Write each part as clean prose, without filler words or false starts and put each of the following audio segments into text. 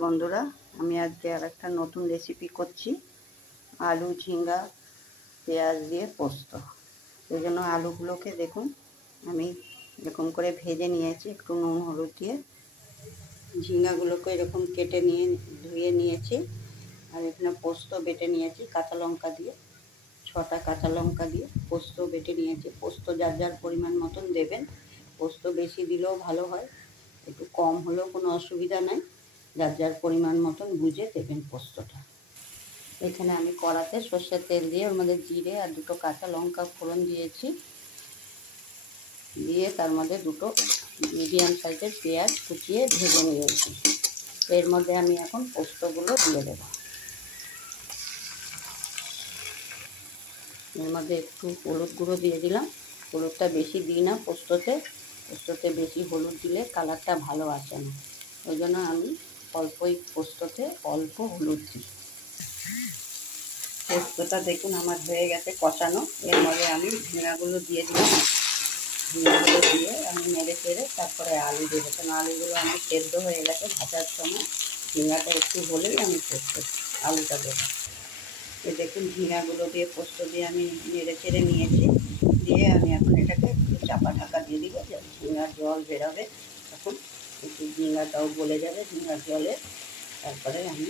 বন্ধুরা, আমি আজকে আরেকটা নতুন রেসিপি করছি। আলু, ঝিঙ্গা, পেঁয়াজ দিয়ে পোস্ত। এই জন্য আলুগুলোকে দেখুন আমি এরকম করে ভেজে নিয়েছি একটু নুন হলুদ দিয়ে। ঝিঙ্গাগুলোকে এরকম কেটে নিয়ে ধুয়ে নিয়েছি। আর এখানে পোস্ত বেটে নিয়েছি কাঁচা লঙ্কা দিয়ে, 6টা কাঁচা লঙ্কা দিয়ে পোস্ত বেটে নিয়েছি। পোস্ত যার যার পরিমাণ মতন দেবেন। পোস্ত বেশি দিলেও ভালো হয়, একটু কম হলেও কোনো অসুবিধা নাই। যার যার পরিমাণ মতন বুঝে দেবেন পোস্তটা। এখানে আমি কড়াতে সর্ষের তেল দিয়ে ওর মধ্যে জিরে আর 2টো কাঁচা লঙ্কা ফোড়ন দিয়েছি। দিয়ে তার মধ্যে 2টো মিডিয়াম সাইজের পেঁয়াজ কুচিয়ে ভেজে নিয়েছি। এর মধ্যে আমি এখন পোস্তগুলো দিয়ে দেব। এর মধ্যে একটু হলুদ গুঁড়ো দিয়ে দিলাম। হলুদটা বেশি দিই না পোস্ততে বেশি হলুদ দিলে কালারটা ভালো আসে না। ওই জন্য আমি অল্পই পোস্ততে অল্প হলুদ দিই। পোস্তটা দেখুন আমার হয়ে গেছে কষানো। এর মধ্যে আমি ঝিঙ্গাগুলো দিয়ে দিলাম। ঝিঙ্গাগুলো দিয়ে আমি নেড়ে চেড়ে তারপরে আলু দেবো, কারণ আলুগুলো আমার সেদ্ধ হয়ে গেছে ভাজার সময়। ঝিঙ্গাটা একটু হলেই আমি আলুটা দেবো। এ দেখুন ঝিঙ্গাগুলো দিয়ে পোস্ত দিয়ে আমি নেড়ে চেড়ে নিয়েছি। দিয়ে আমি এখন এটাকে একটু চাপা ঢাকা দিয়ে দিব, যে ঝিঙ্গার জল বেরোবে। তখন একটু ঝিঙ্গাটাও গলে যাবে ঝিঙ্গার জলে। তারপরে আমি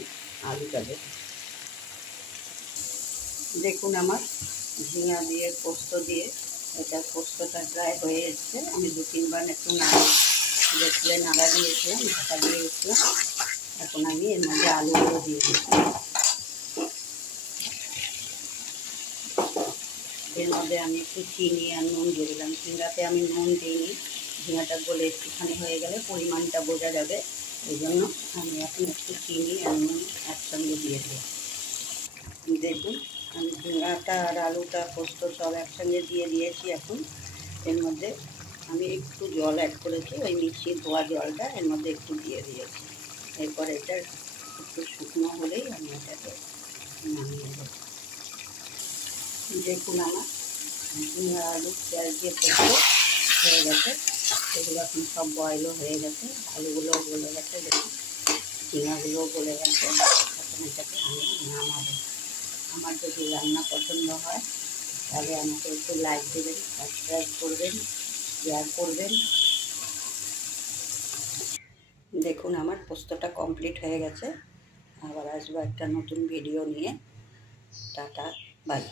আলুটা দেবো। দেখুন আমার ঝিঙ্গা দিয়ে পোস্ত দিয়ে পোস্তটা প্রায় হয়ে এসছে। আমি 2-3 বার একটু নাড়া দিয়েছিলাম, ঢাকা দিয়েছিলাম। এখন আমি এর মধ্যে আলুগুলো দিয়ে দিচ্ছি। এর মধ্যে আমি একটু চিনি আর নুন দিয়ে দিলাম। ঝিঙ্গাতে আমি নুন দিইনি, ঝিঙ্গাটা বলে একটুখানি হয়ে গেলে পরিমাণটা বোঝা যাবে। এই জন্য আমি এখন একটু চিনি আর নুন একসঙ্গে দিয়ে দিই। দেখুন আমি ঝিঙ্গাটা আর আলুটা পোস্ত সব একসঙ্গে দিয়ে দিয়েছি। এখন এর মধ্যে আমি একটু জল অ্যাড করেছি, ওই মিক্সির ধোয়া জলটা এর মধ্যে একটু দিয়ে দিয়েছি। এরপর এটা একটু শুকনো হলেই আমি এটাকে নামিয়ে দেব। দেখুন আমার ঝিঙ্গা আলু পেঁয়াজ দিয়ে পোস্ত হয়ে গেছে। এগুলো এখন সব বয়েলও হয়ে গেছে, আলুগুলোও গলে গেছে, দেখুন ঝিঙ্গাগুলোও গলে গেছে। এখন এটাকে আমি নামাবো। আমার যদি রান্না পছন্দ হয় তাহলে আমাকে একটু লাইক দেবেন, সাবস্ক্রাইব করবেন, শেয়ার করবেন। দেখুন আমার পোস্তটা কমপ্লিট হয়ে গেছে। আবার আসবো একটা নতুন ভিডিও নিয়ে। Tata, by.